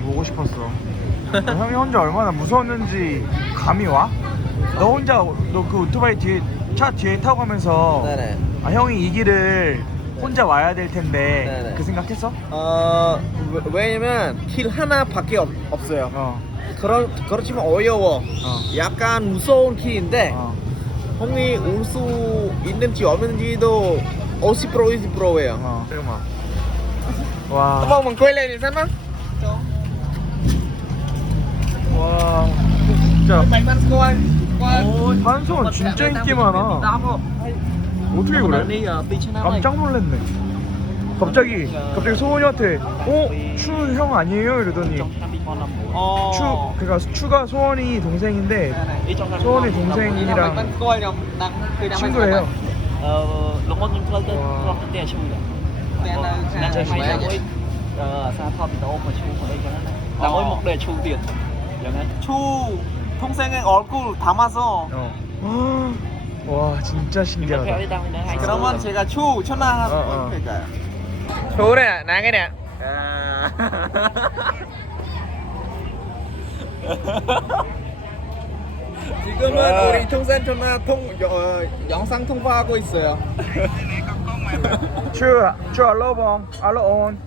보고 싶었어. 형이 혼자 얼마나 무서웠는지 감이 와? 너 혼자 너 그 오토바이 뒤에 차 뒤에 타고 가면서 네네. 아 형이 이 길을 혼자 와야 될 텐데 네네. 그 생각했어? 어 왜- 왜냐면 길 하나밖에 없, 없어요. 어. 그렇 그렇지만 어려워. 어. 약간 무서운 길인데 어. 형이 올 수 있는지 없는지도 50% 20%예요. 어. 잠깐만. 와. quay thì sao nó? 와. 진짜. 한성은 진짜 인기 많아. 어떻게 그래? 깜짝 놀랐네. 갑자기 갑자기 소원이한테 어? 추 형 아니에요? 이러더니. 추 그러니까 추가 소원이 동생인데 소원이 동생이랑 친구예요. Ờ, Nãy chơi hay là mỗi ờ xa thọ bị ôm mà chui vào đây cho nó. Là mỗi một đề chui tiền. Nghe. 추 동생의 얼굴 담아서 어. 와 진짜 신기하다. 그러면 제가 추 천하 어, 어. 할까요? 좋네 나게네. 지금은 와. 우리 동생 전화 통 어, 영상 통화하고 있어요. 추, 추 알로 봉, 알로 온.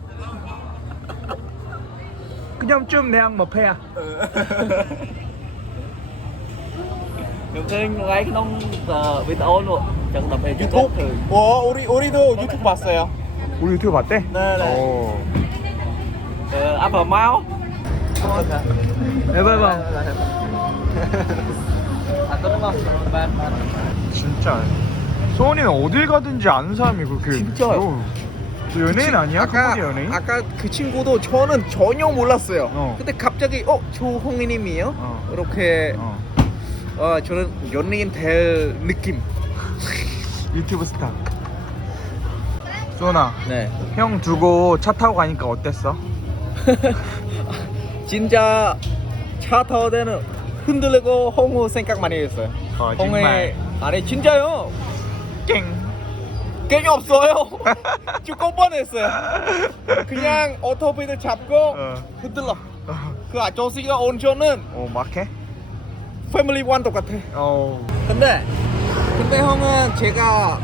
그냥 좀 내양 뭐 패야. Nhiều khi gái cái nông video luôn. Chẳng tập về 유튜브. thử. 어, 우리 우리도 유튜브 봤어요. 우리 유튜브 봤대? 네네. 오. Apple Mouse. 해봐봐. 아, 거. 진짜. 소원이는 어딜 가든지 아는 사람이 그렇게. 진짜요? 어. 너 연예인 아니야? 아까 연예인? 아까 그 친구도 저는 전혀 몰랐어요. 어. 근데 갑자기 어 조홍이님이요? 어. 이렇게 어. 어 저는 연예인 될 느낌. 유튜브 스타. 소원아, 네. 형 두고 차 타고 가니까 어땠어? 진짜 차 타고 때는 흔들리고 홍우 생각 많이 했어요. 거짓말. 홍에 아니 진짜요. 깽. 괜히 없어요. 조금 뻔했어요. 그냥 오토바이를 잡고 어. 흔들러. 그 아저씨가 온 저는 어, 막해? 패밀리 원 똑같아. 어. 근데 근데 형은 제가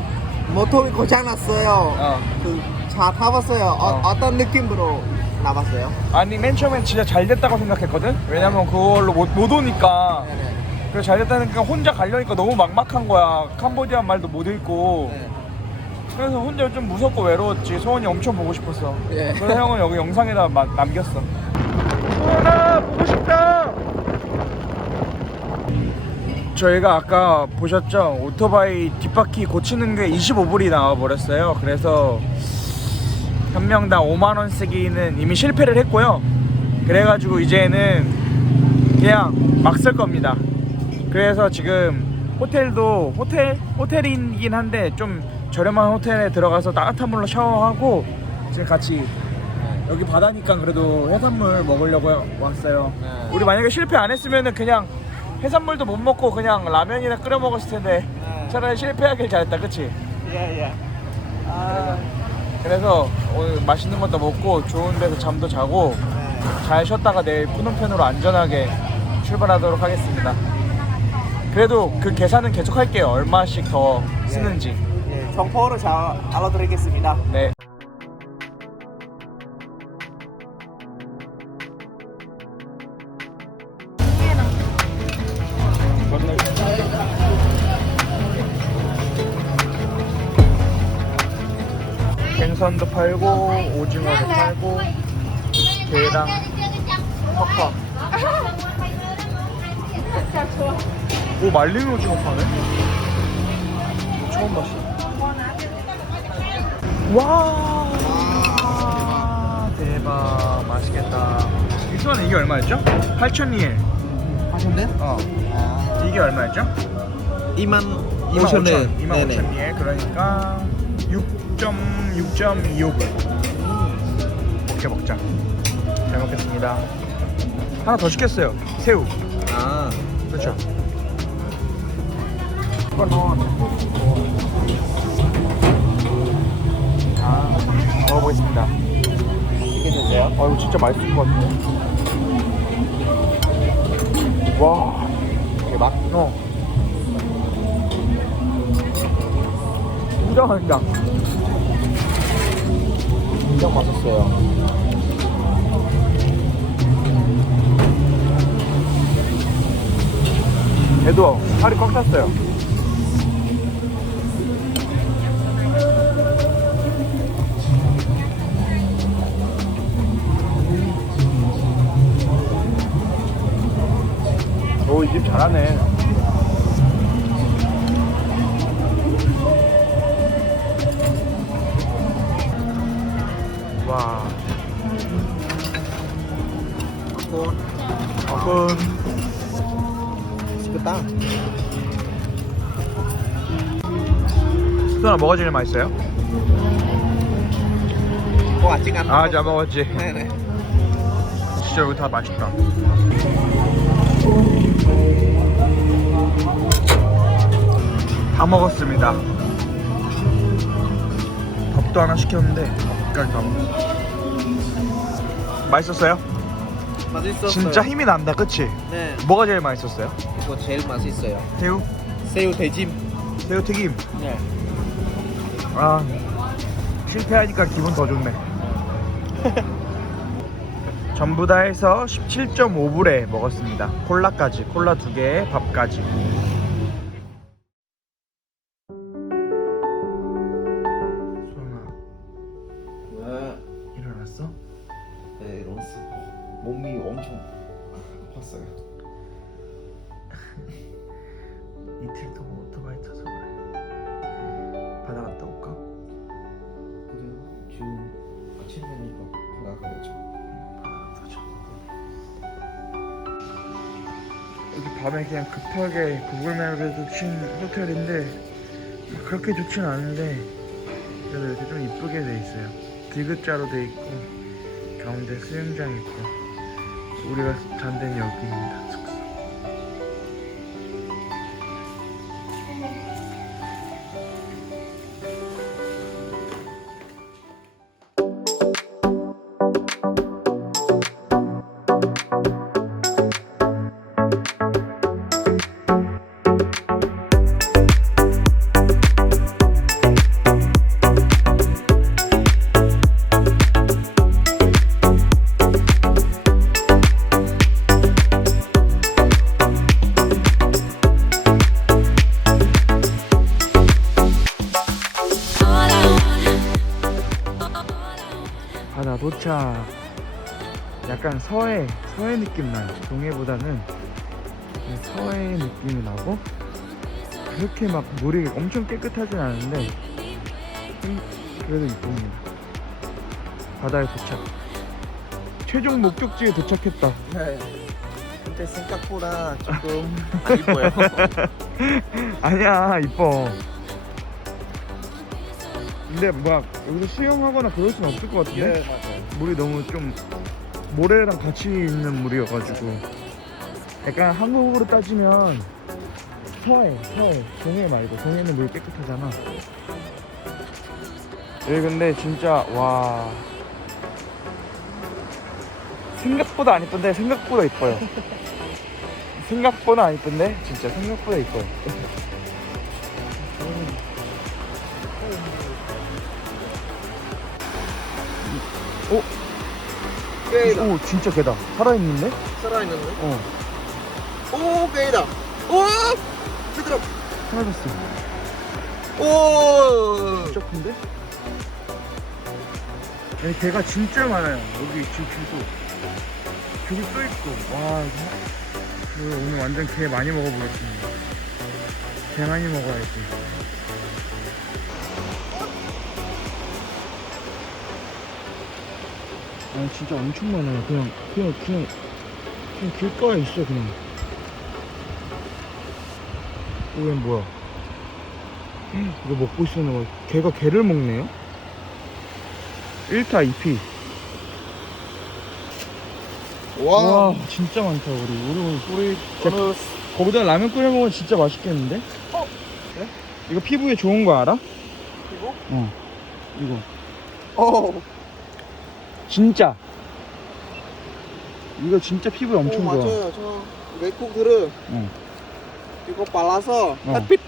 모터이 고장 났어요. 어. 그 차 타봤어요. 어, 어. 떤 느낌으로 나봤어요? 아니 맨 처음엔 진짜 잘 됐다고 생각했거든? 왜냐면 그걸로 못, 못 오니까 네네. 그래서 잘 됐다니까 혼자 가려니까 너무 막막한 거야. 캄보디아 말도 못 읽고. 네. 그래서 혼자 좀 무섭고 외로웠지. 소원이 엄청 보고 싶었어. 예. 그래서 형은 여기 영상에다 마- 남겼어. 소원아 보고 싶다! 저희가 아까 보셨죠? 오토바이 뒷바퀴 고치는 게 25불이 나와버렸어요. 그래서 한 명당 5만 원 쓰기는 이미 실패를 했고요. 그래가지고 이제는 그냥 막 쓸 겁니다 그래서 지금 호텔도 호텔 호텔이긴 한데 좀 저렴한 호텔에 들어가서 따뜻한 물로 샤워하고 지금 같이 여기 바다니까 그래도 해산물 먹으려고 왔어요 네. 우리 만약에 실패 안 했으면은 그냥 해산물도 못 먹고 그냥 라면이나 끓여 먹었을 텐데 네. 차라리 실패하길 잘했다 그치? 예예. 아, 그래서 오늘 맛있는 것도 먹고 좋은 데서 잠도 자고 네. 잘 쉬었다가 내일 푸놈펜으로 안전하게 출발하도록 하겠습니다. 그래도 그 계산은 계속 할게요. 얼마씩 더 쓰는지. 예, 정보를 잘 알아드리겠습니다. 네. 생선도 팔고 오징어도 팔고 게랑 팍팍 오 말린 오징어 파네. 처음 봤어. 와. 대박. 맛있겠다. 이수환 이게 얼마였죠? 8,000리엘. 하셨네? 어. 아, 이게 얼마였죠? 2만 2만 5천 네. 2만 5천 리엘. 그러니까 6.6.25불 오케이 먹자. 잘 먹겠습니다. 하나 더 시켰어요. 새우. 아, 그렇죠 아, 먹어보겠습니다. 맛있게 드세요. 아, 이거 진짜 맛있을 것 같아요. 와, 대박. 어. 진짜 맛있다. 진짜 맛있어요. 얘도 살이 꽉 찼어요. 오, 이집 잘하네. 와, 콘. 어근. 맛있겠다. 수현아 뭐가 제일 맛있어요? 어, 아직 안 아, 잘 먹었지. 네네. 진짜 여기 다 맛있다. 다 먹었습니다. 밥도 하나 시켰는데 밥까지 다 먹었어. 맛있었어요? 맛있었어요. 진짜 힘이 난다, 그치? 네. 뭐가 제일 맛있었어요? 이거 제일 맛있어요. 새우? 새우 대짐. 새우 튀김. 네. 아, 실패하니까 기분 더 좋네. 전부 다 해서 17.5불에 먹었습니다. 콜라까지, 콜라 두 개에 밥까지. 수영아, 네. 일어났어? 네, 런스. 몸이 엄청 아팠어요. 이틀 동안 오토바이 타서 그래. 바다 갔다 올까? 그래요? 지금 아침 되니까 바다 가야죠. 밤에 그냥 급하게 구글맵에서 친 호텔인데 막 그렇게 좋진 않은데 그래도 이렇게 좀 이쁘게 돼 있어요. 디귿자로 돼 있고 가운데 수영장 있고 우리가 잔 데는 여기입니다. 바다 도착. 약간 서해, 서해 느낌 나요. 동해보다는 서해 느낌이 나고 그렇게 막 물이 엄청 깨끗하진 않은데 음, 그래도 이쁩니다. 바다에 도착. 최종 목적지에 도착했다. 네. 근데 생각보다 조금 안 이뻐요. 아니야, 이뻐. 근데 막 여기서 수영하거나 그럴 순 없을 것 같은데? 네, 맞아요. 물이 너무 좀 모래랑 같이 있는 물이어가지고 약간 한국으로 따지면 서해, 서해, 동해 말고 동해는 물 깨끗하잖아. 여기 근데 진짜 와 생각보다 안 이쁜데 생각보다 이뻐요. 생각보다 안 이쁜데 진짜 생각보다 이뻐요. 게이다. 오 진짜 개다. 살아있는데? 살아있는데? 어. 오, 게이다. 오! 부드러. 사라졌어. 오! 진짜 큰데? 여기 개가 진짜 많아요. 여기 지금 계속. 저기 또 있고. 와, 이거 오늘 완전 개 많이 먹어보겠습니다. 개 많이 먹어야지. 아, 진짜 엄청 많아요. 그냥, 그냥, 그냥, 그냥 길가에 있어, 그냥. 이건 뭐야? 이거 먹고 있었나 봐. 개가 개를 먹네요? 1타 2피. 와. 와, 진짜 많다, 우리. 우리, 우리, 오늘 거기다 라면 끓여 먹으면 진짜 맛있겠는데? 어? 그래? 이거 피부에 좋은 거 알아? 이거? 어. 이거. 오. 진짜. 이거 진짜 피부에 엄청 오, 좋아. 맞아요. 저 외국들은 응. 이거 발라서 어. 햇빛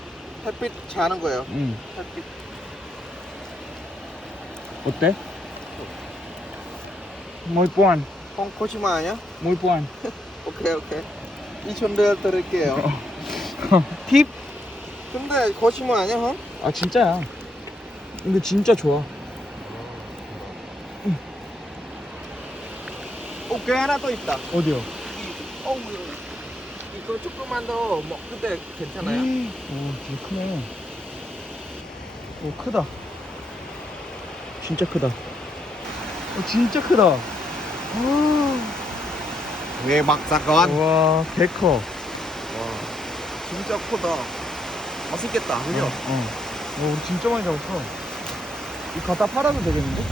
햇빛 자는 거예요. 응. 햇빛. 어때? muy buon, 콩 코시마 아니야? muy buon. 오케이 오케이. 2천 대 드릴게요. 팁? 근데 코시마 아니야, 형? 아 진짜야. 근데 진짜 좋아. 오케이 하나 또 있다. 어디요? 어, 이거 조금만 더 먹을 때 괜찮아요? 오, 되게 크네. 오, 크다. 진짜 크다. 오, 진짜 크다. 와, 왜 막사건? 와, 개 커. 진짜 크다. 맛있겠다, 그죠? 어, 어. 오, 우리 진짜 많이 잡았어. 이거 갖다 팔아도 되겠는데?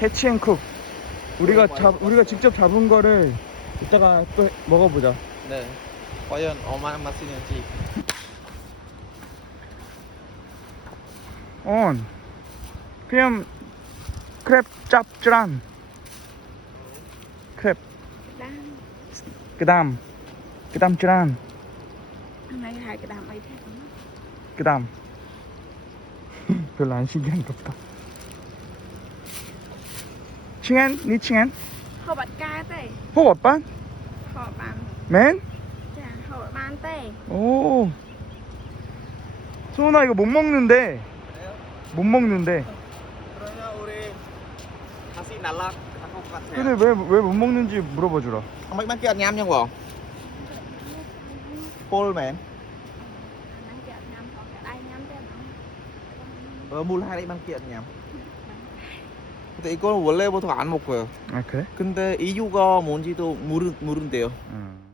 캐치앤쿡. 우리가 오, 잡. 우리가 직접 잡은 거를 이따가 또 먹어보자. 네. 과연 얼마나 맛있는지. on. 그냥 크랩 짭짤한. 크랩. 그다음. 그다음 ấy thế không? 그다음. 별로 안 신기한가 보다. 칭한? 니 칭한? Hồ bạch ca tê 호오빤 Hồ bàn 맨? Chà hồ ban tê 오. 소은아 이거 못 먹는데. 못 먹는데. 그러면 우리 다시 날라 갖고 가세요. 근데 왜왜 못 먹는지 물어봐 주라. Không mấy bác kia nhám nhá bộ. Paul mẹ. Nắng chợ nhằm hoặc cả đây nhằm tê nó 어, 물 하나 만끼 냠. 근데 이거는 원래부터 안 먹고요. 아 그래? 근데 이유가 뭔지도 모르 모른대요. 응.